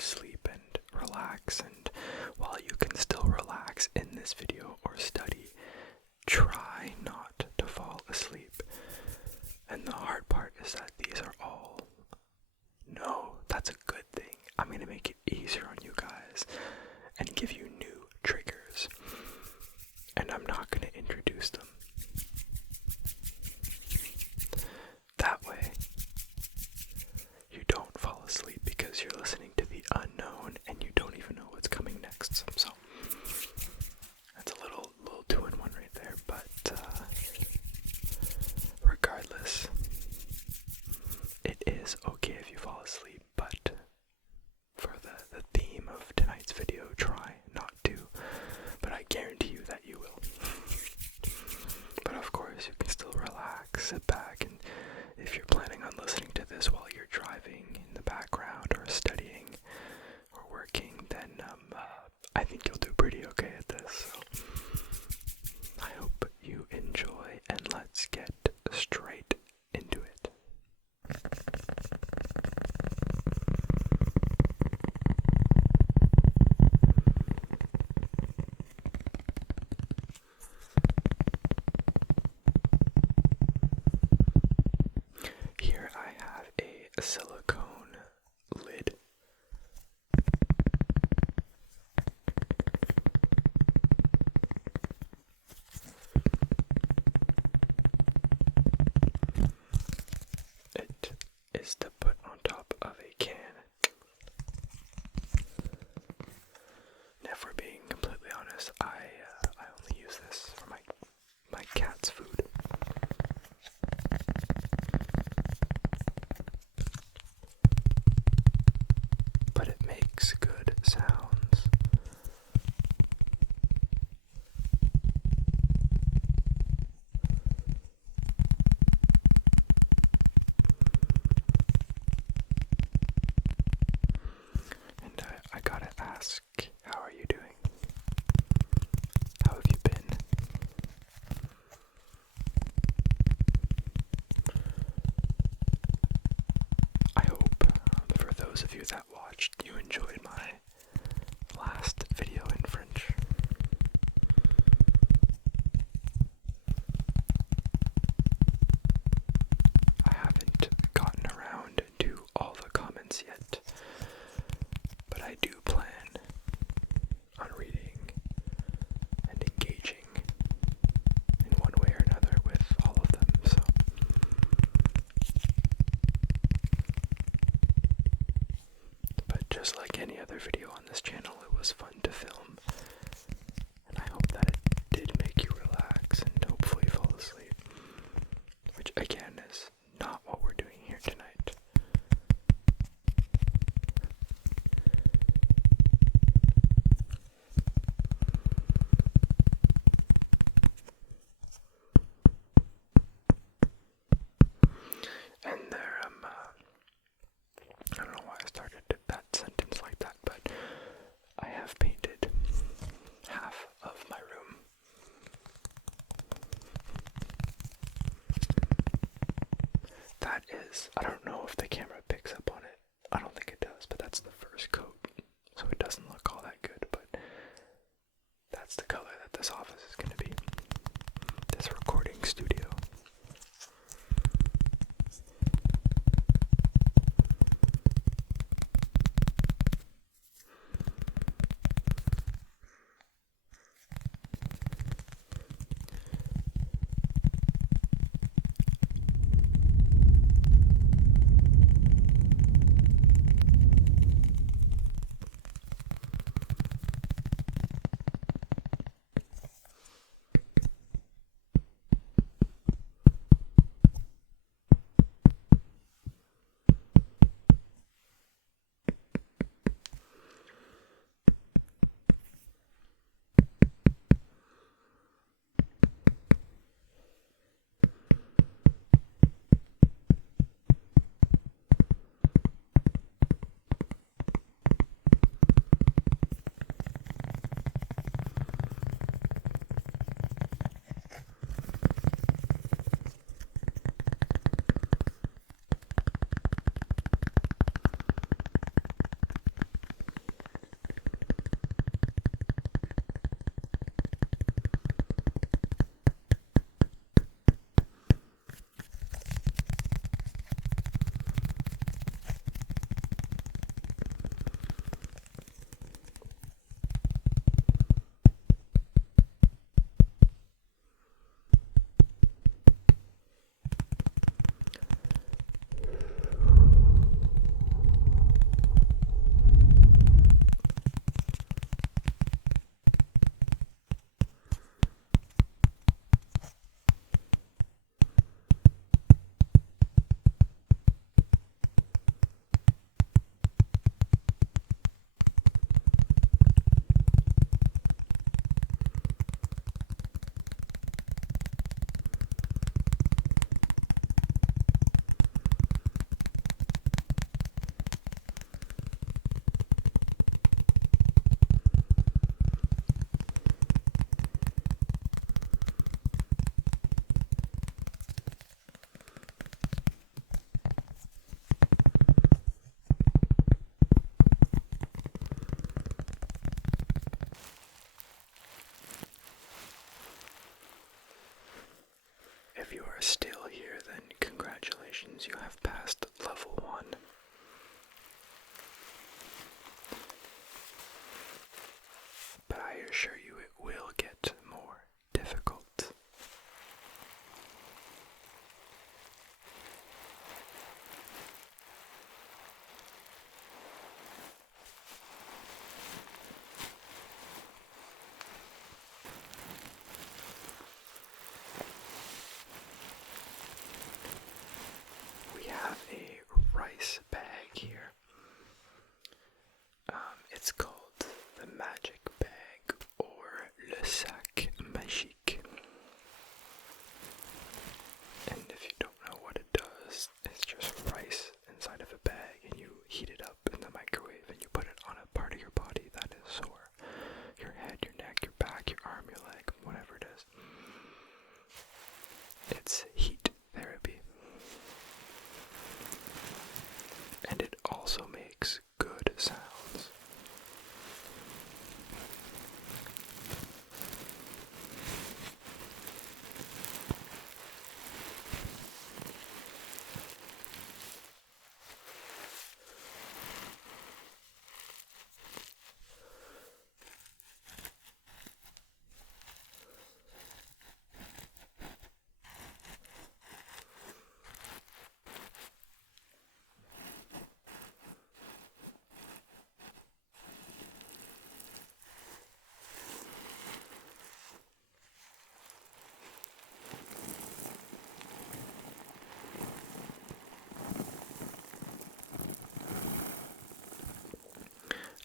to sleep and relax, and while you can still relax in this video or study, try not to fall asleep. And the hard part is that these are all, no, that's a good thing. I'm going to make it easier on you guys and give you new triggers. And I'm not going to introduce them. That way, you don't fall asleep because you're listening to the unknown and you don't even know what's coming next. So, that's a little 2-in-1 right there, but regardless, it is okay if you fall asleep, but for the theme of tonight's video, try not to, but I guarantee you that you will. But of course, you can still relax, sit back, and if you're planning on listening to this while you're driving in the background or studying or working, then I think you'll do pretty okay at this. So I hope you enjoy, and let's get straight into it. Here I have a silicone lid. It is to put on top of a can. Now, if we're being completely honest, I only use this for my cat's food. But it makes good sounds. And I gotta ask, how are you doing? How have you been? I hope, for those of you that watched, you enjoyed my last video in French. I haven't gotten around to all the comments yet, but I do plan on reading and engaging in one way or another with all of them, so but just like any other video on this channel, it was fun to film, and I hope that it did make you relax and hopefully fall asleep, which again is not what we're doing here tonight. And there, I don't know why I started that sentence like that, but I have painted half of my room. That is, I don't know if the camera picks up on it. I don't think it does, but that's the first coat, so it doesn't look all that good, but that's the color that this office is going to be. This recording studio. are still here, then congratulations, you have passed level 1. But I assure you it will get more difficult. We have a rice bag here. It's called the Magic Bag or Le Sac Magique. And if you don't know what it does, it's just rice inside of a bag and you heat it up in the microwave and you put it on a part of your body that is sore. Your head, your neck, your back, your arm, your leg, whatever it is. It's heat therapy. And it also makes good sounds.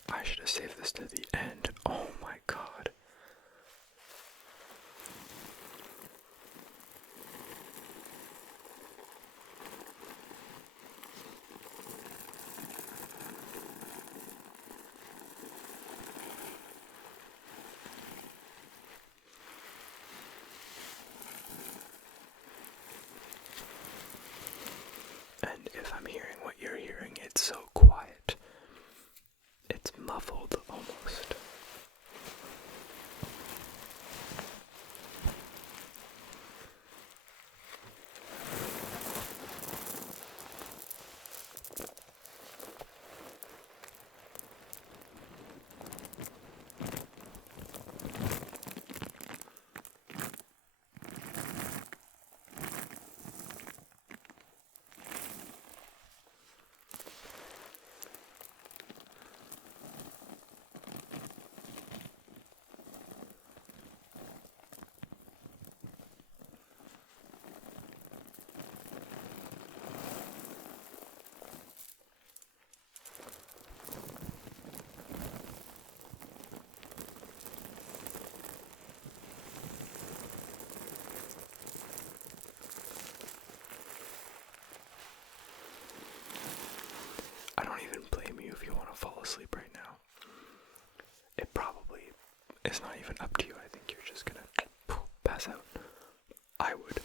I should have saved this to the end. Oh my god. And if I'm hearing what you're hearing, it's so quiet. It's muffled almost. I don't even blame you if you want to fall asleep right now. It probably is not even up to you. I think you're just gonna pass out. I would.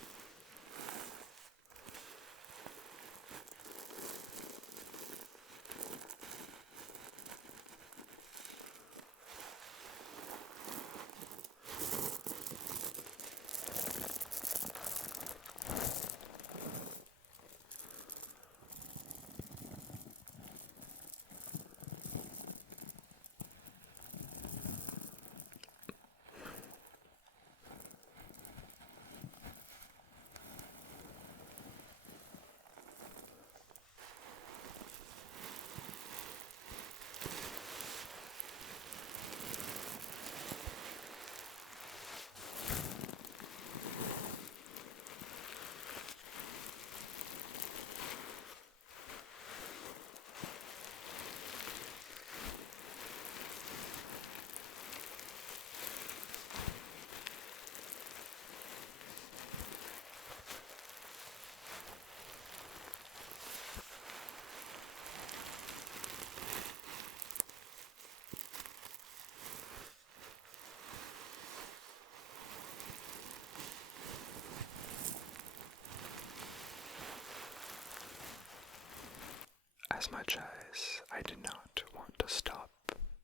As much as I did not want to stop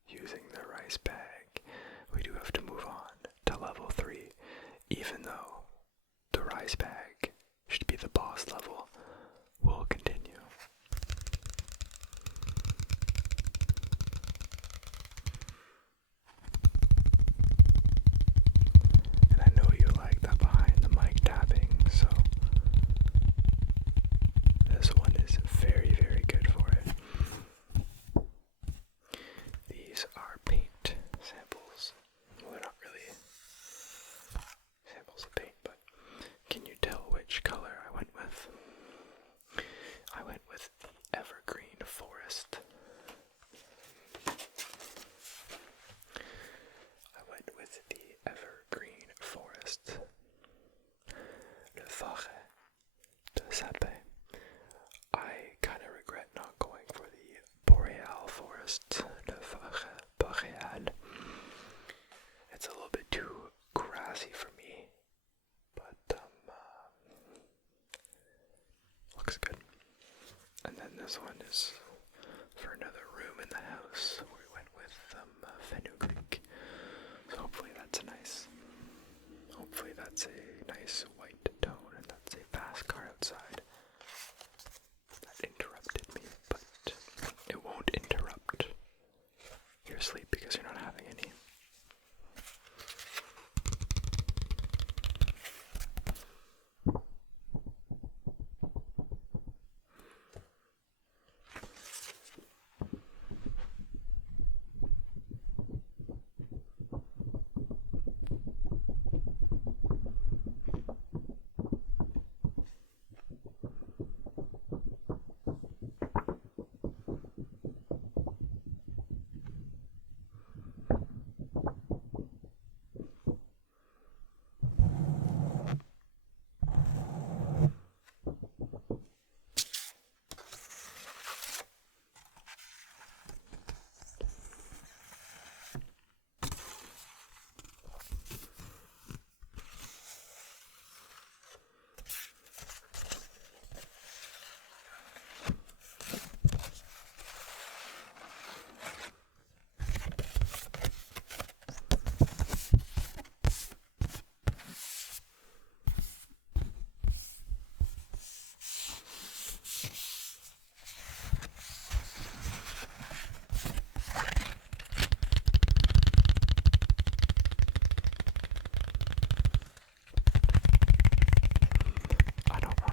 using the rice bag, we do have to move on to level 3, even though the rice bag manage to be the boss level, we'll continue. And I know you like that behind the mic tapping, so this one is very, very good for it. These are paint samples. Well, they're not really samples of paint, but can you tell which color I went with? I went with the Evergreen Forest. I went with the Evergreen Forest. Le Forêt de Sapin. I kind of regret not going for the Boreal Forest, Le Forêt Boréale. It's a little bit too grassy for me, but looks good. And then this one is for another room in the house. We went with fenugreek. So hopefully that's nice. Hopefully that's a nice white tone, and that's a fast car outside. That interrupted me, but it won't interrupt your sleep because you're not having any.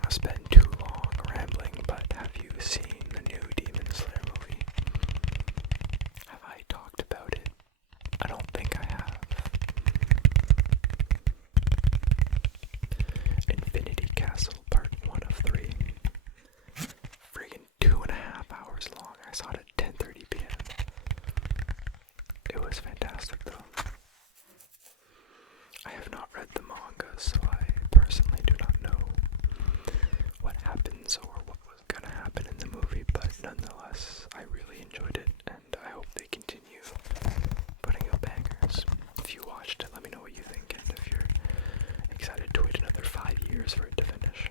Spend too long rambling, but have you seen the new Demon Slayer movie? Have I talked about it? I don't think I have. Infinity Castle Part 1 of 3. Friggin' 2.5 hours long. I saw it at 10:30 p.m. It was fantastic though. I have not read the manga, so I personally do not know what happens or what was gonna happen in the movie, but nonetheless, I really enjoyed it, and I hope they continue putting out bangers. If you watched it, let me know what you think, and if you're excited to wait another 5 years for it to finish.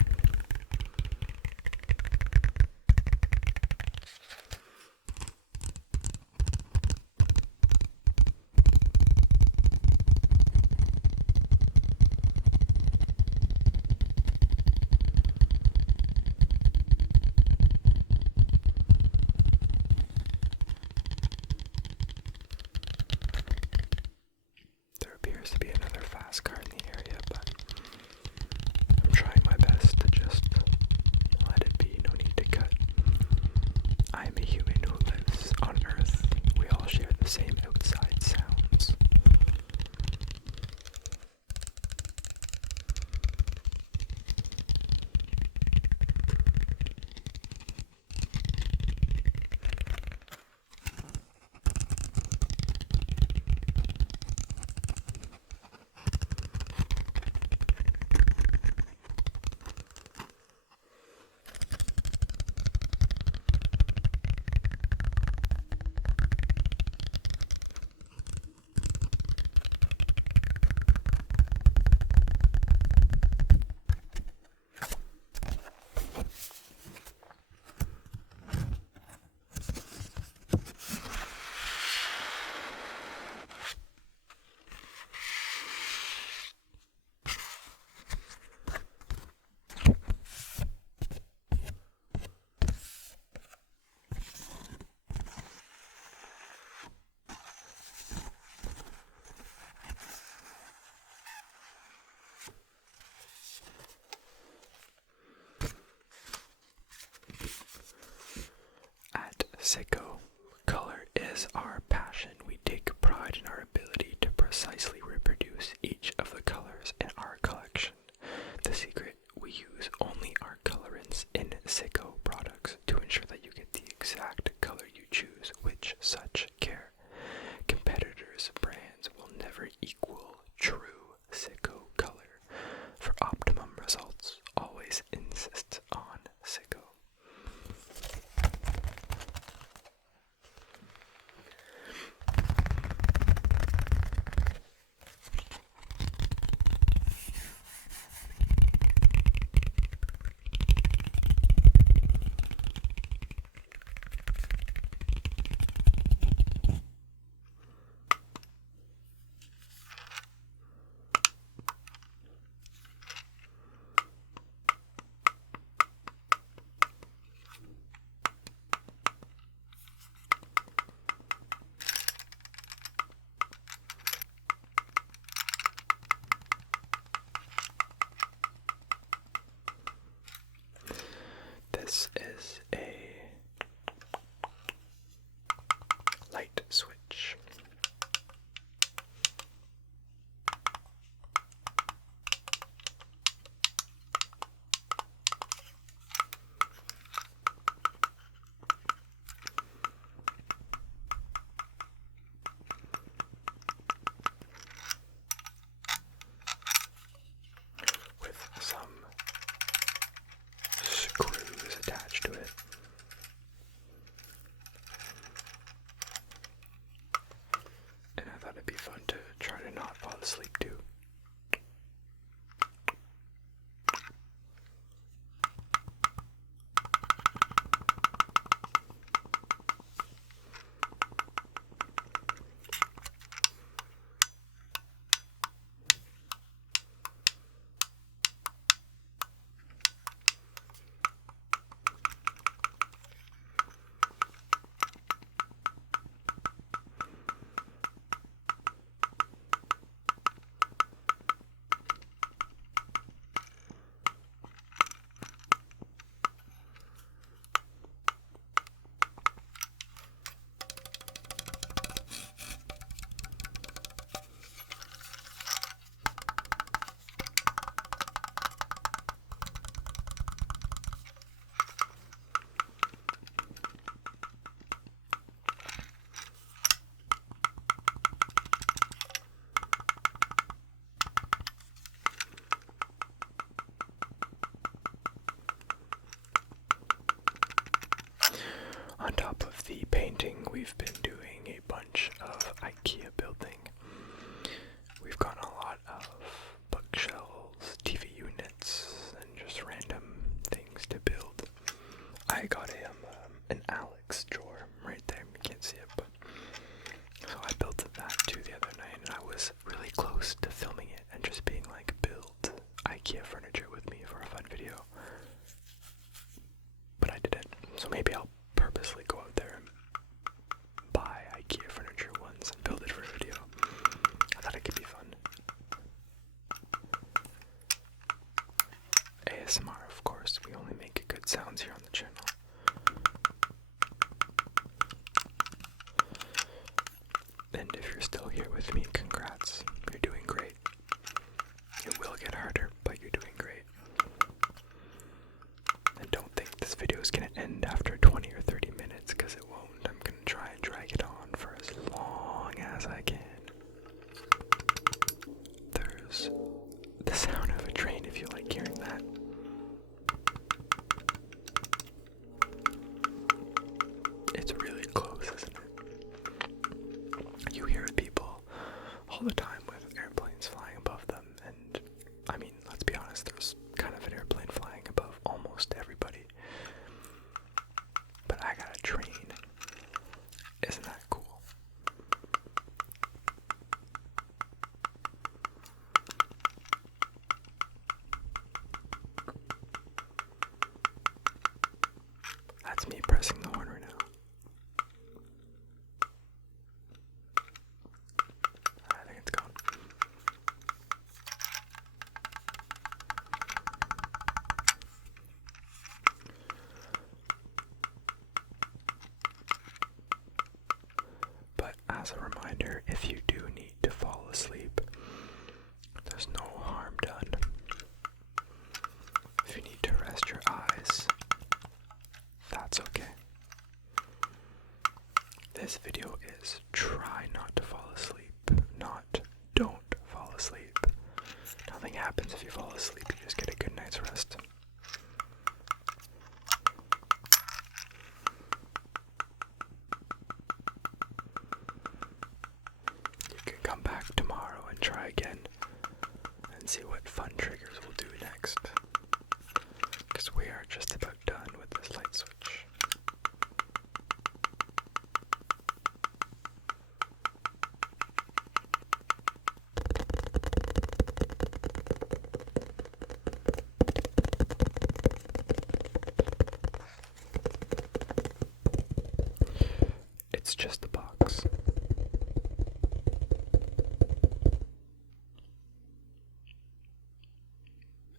Seiko. Color is our passion. We take pride in our ability to precisely reproduce each of the colors in our collection. The secret: we use only our colorants in Seiko products to ensure that you get the exact color you choose with such care. Competitors' brands will never equal true Seiko color. For optimum results, always insist on Seiko. This is a light switch. With some screws attached to it. And I thought it'd be fun to try to not fall asleep too. On top of the painting, we've been doing a bunch of IKEA building. We've gotten a lot of bookshelves, TV units, and just random things to build. I got an Alex drawer right there. You can't see it, but so I built that too the other night, and I was really close to filming it and just being like, build IKEA furniture with me for a fun video. But I didn't, so maybe I'll purposely go out there and buy IKEA furniture once and build it for a video. I thought it could be fun. ASMR, of course. We only make good sounds here on the channel. And if you're still here with me, congrats. You're doing great. It will get harder, but you're doing great. And don't think this video is going to end after 20 or 30 minutes, because it won't. I'm going to try and drag it on for as long as I can. There's the sound of a train if you like hearing that. It's really close, isn't it? You hear people all the time with airplanes flying above them, and I mean, let's be honest, there's kind of an airplane flying above almost everybody. But reminder, if you do need to fall asleep, there's no harm done. If you need to rest your eyes, that's okay. This video is try not to fall asleep, not don't fall asleep. Nothing happens if you fall asleep, you just get a good night's rest. You can come back tomorrow and try again and see what fun triggers we'll do next. Because we are just about done with this light switch. It's just a box. Is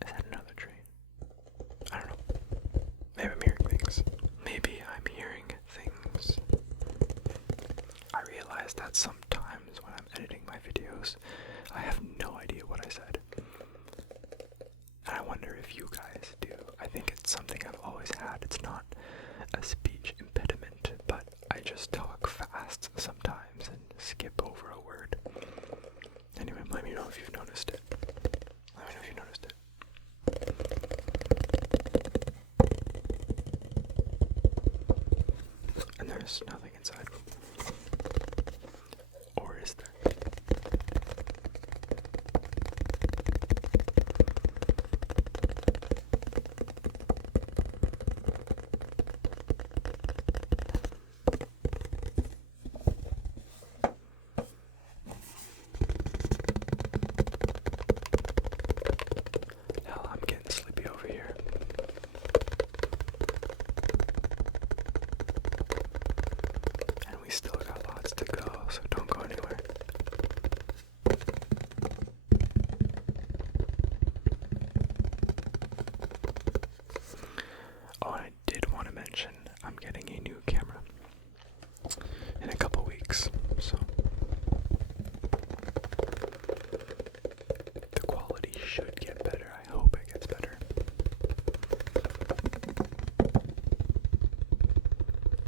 that another train? I don't know. Maybe I'm hearing things. Maybe I'm hearing things. I realize that sometimes when I'm editing my videos, I have no idea what I said. And I wonder if you guys do. I think it's something I've always had. It's not a speech impediment, but I just talk fast sometimes and skip over a word. Anyway, let me know if you've noticed it. Let me know if you noticed it. And there's nothing inside. Or is there? Hell, I'm getting sleepy over here. And we still got lots to go, so don't go anywhere. Oh, and I did want to mention, I'm getting a new camera in a couple weeks, so the quality should get better. I hope it gets better.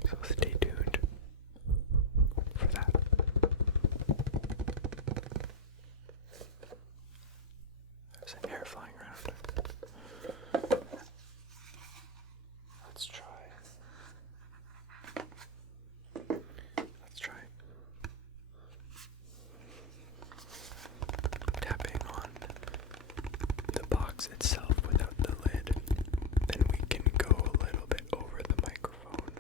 So stay tuned for that. There's an air flying around. Let's try. Tapping on the box itself without the lid. Then we can go a little bit over the microphone.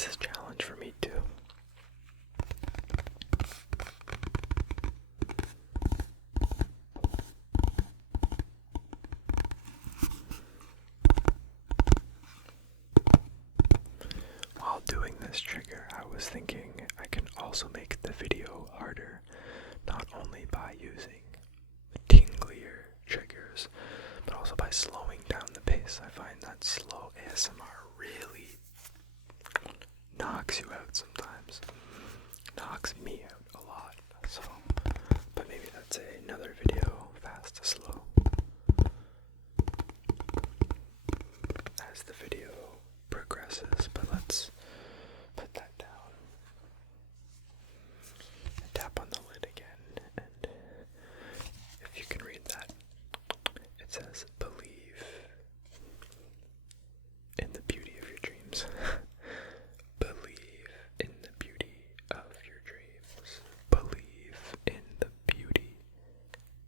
this is a challenge for me too. While doing this trigger, I was thinking I can also make the video harder, not only by using tinglier triggers, but also by slowing down the pace. I find that slow ASMR really knocks you out sometimes. Knocks me out a lot. So, but maybe that's another video, fast to slow. As the video progresses, but let's put that down. Tap on the lid again, and if you can read that, it says, believe in the beauty of your dreams. Believe in the beauty of your dreams. Believe in the beauty,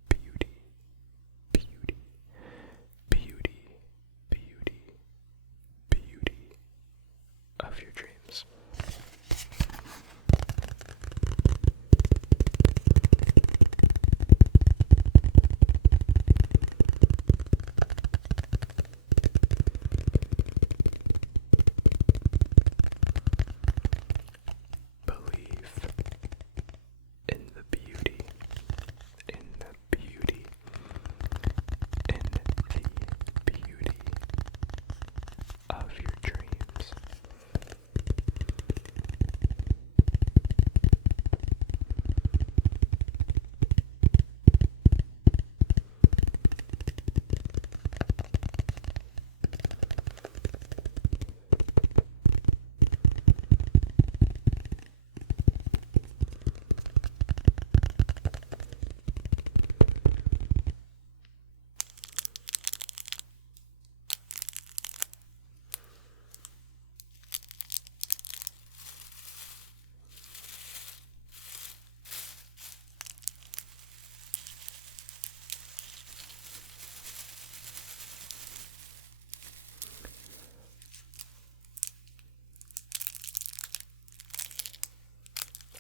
beauty, beauty, beauty, beauty, beauty of your dreams. Believe in the beauty, in the beauty, in the beauty of your dreams.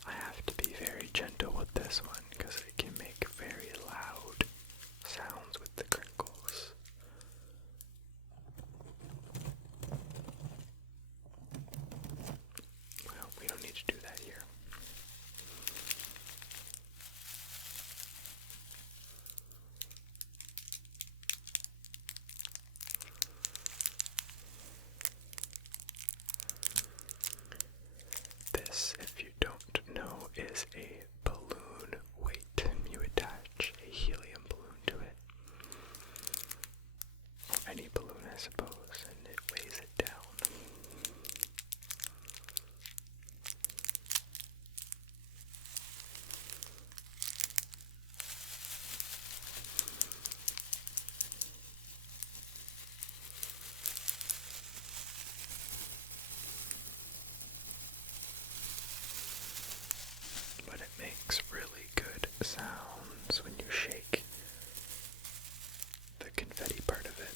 I have to be very gentle with this one because it can make very loud sounds with the crinkles. Well, we don't need to do that here. This, if you don't know, is a balloon weight. You attach a helium balloon to it, or any balloon I suppose, and it weighs it down. But it makes really good sounds when you shake the confetti part of it.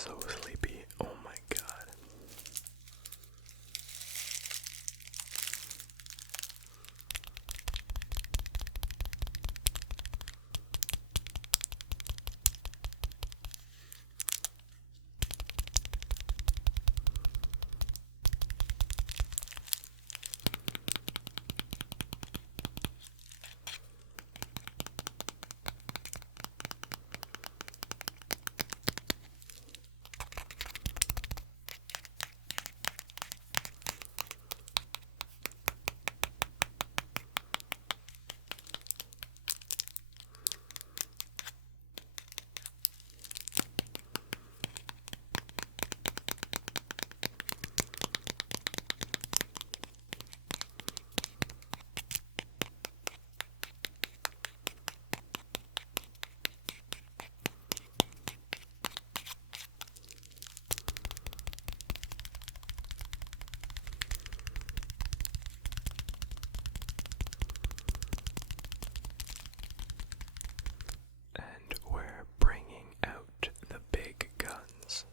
so sleepy. Oh my god. And we're bringing out the big guns.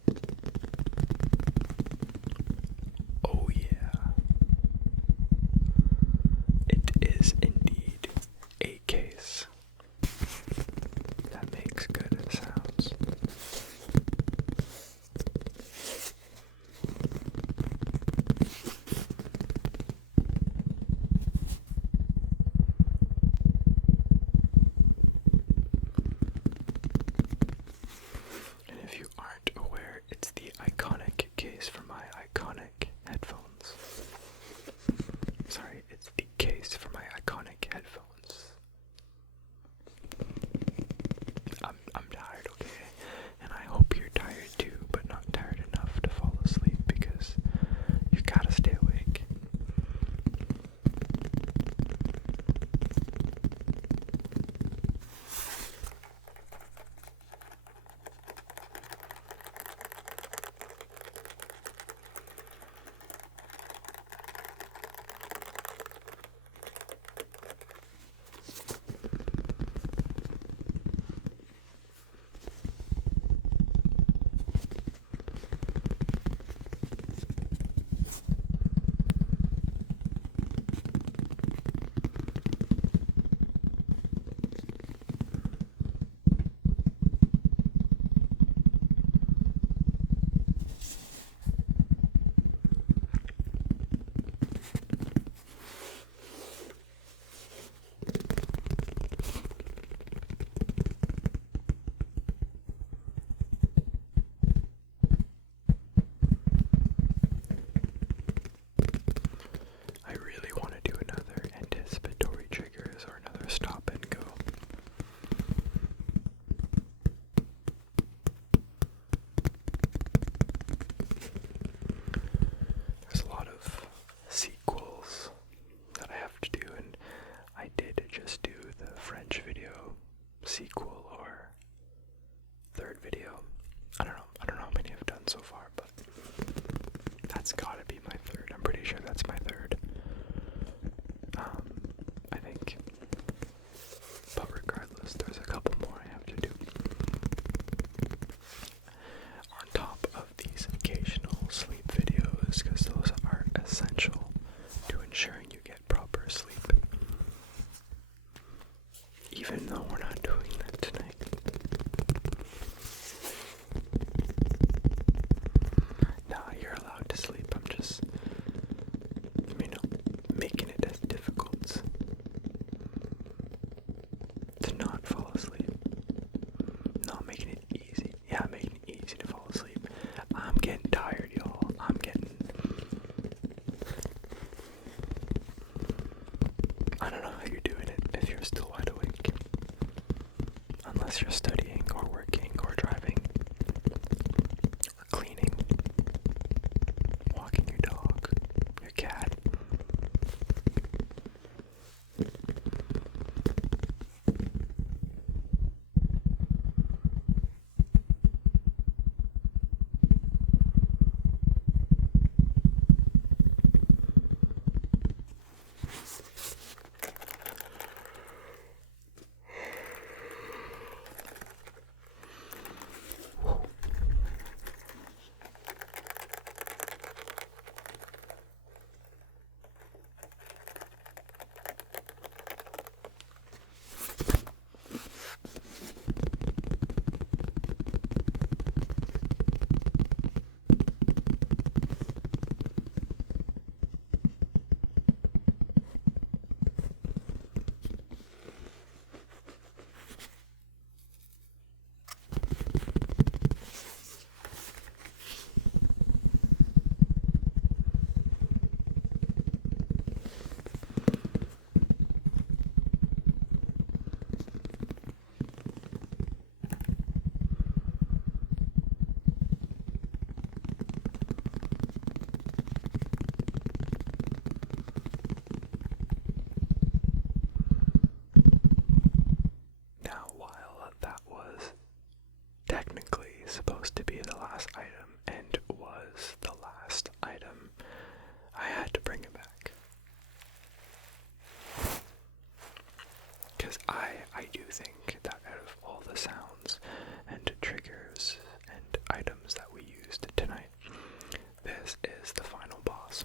Oh yeah. It is indeed a case that makes good sounds. And if you aren't aware, it's the iconic case for my iconic headphones. Sorry, it's the case for my iconic headphones. I'm tired, okay? And I hope you're tired too, but not tired enough to fall asleep because you gotta stay awake. I really want to do another anticipatory triggers or another stop and go. There's a lot of sequels that I have to do, and I did just do the French video sequel or third video. I don't know how many I've done so far, but that's gotta be my third. I'm pretty sure that's my third. I think. But regardless, there's a couple more I have to do. On top of these occasional sleep videos, because those are essential to ensuring you get proper sleep. Even though we're not doing that tonight. Nah, you're allowed to sleep. I'm just, making it as difficult to not fall asleep. Not making it easy. Yeah, making it easy to fall asleep. I'm getting tired, y'all. I don't know how you're doing it if you're still wide awake. Unless you're studying or working or driving or cleaning, walking your dog, your cat. supposed to be the last item and was the last item, I had to bring it back. Because I do think that out of all the sounds and triggers and items that we used tonight, this is the final boss.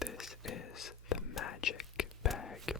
This is the magic bag.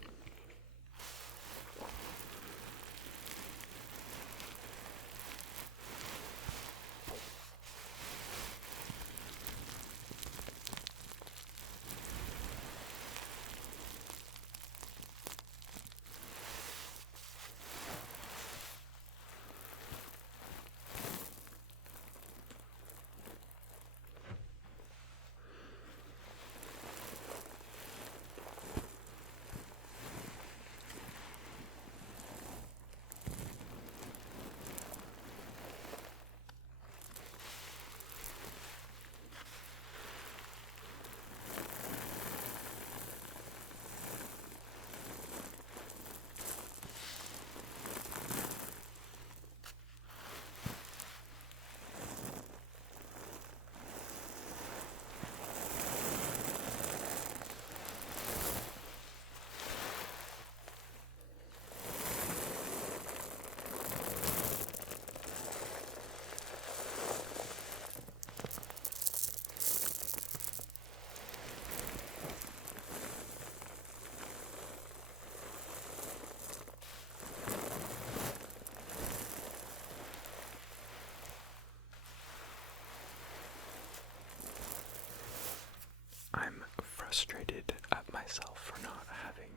I'm frustrated at myself for not having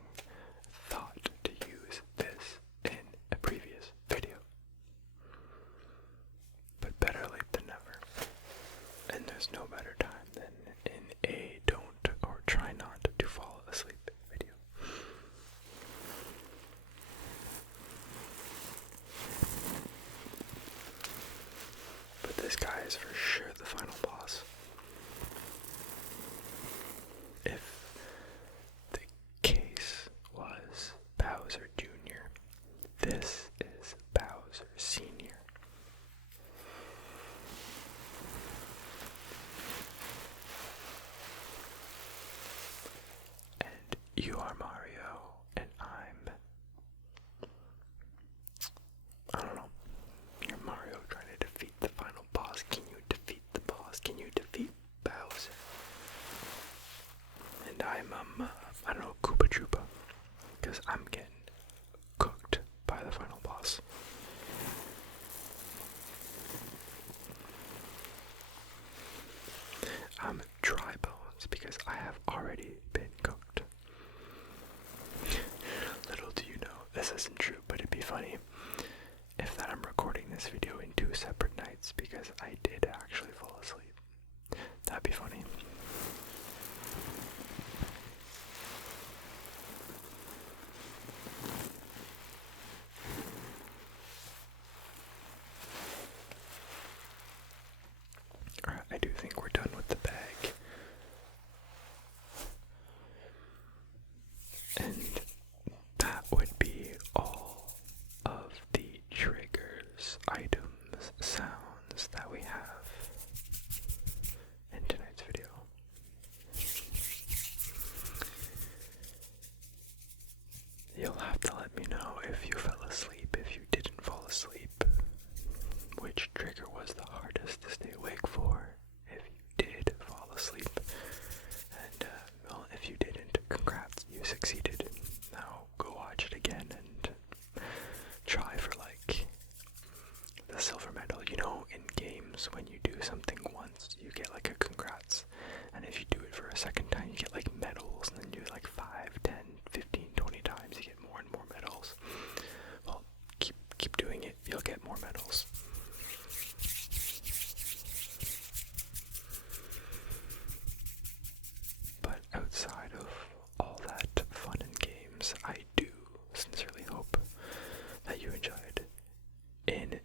thought to use this in a previous video. But better late than never. And there's no better time than in a don't or try not to fall asleep video. But this guy is for sure the final boss. If the case was Bowser Jr., this is Bowser Sr. And you are Mario, and I don't know. You're Mario trying to defeat the final boss. Can you defeat the boss? Can you defeat Bowser? And I'm, I don't know, Koopa Troopa, because I'm getting cooked by the final boss. I'm Dry Bones, because I have already been cooked. Little do you know, this isn't true, but it'd be funny if that I'm recording this video in 2 separate nights, because I did actually fall asleep. That'd be funny. Alright, I do think we're done with the bag. And that would be all of the triggers, items, sounds that we have in tonight's video. You'll have to let me know if you fell asleep, if you didn't fall asleep, trigger was the hardest to stay awake for. If you did fall asleep, and well, if you didn't, congrats, you succeeded. Now go watch it again and try for like the silver medal. You know, in games, when you do something once, you get like a congrats, and if you do it for a second time, you get like medals, and then you do it like 5, 10, 15, 20 times, you get more and more medals. Well, keep doing it, you'll get more medals. But outside of all that fun and games, I do sincerely hope that you enjoyed. In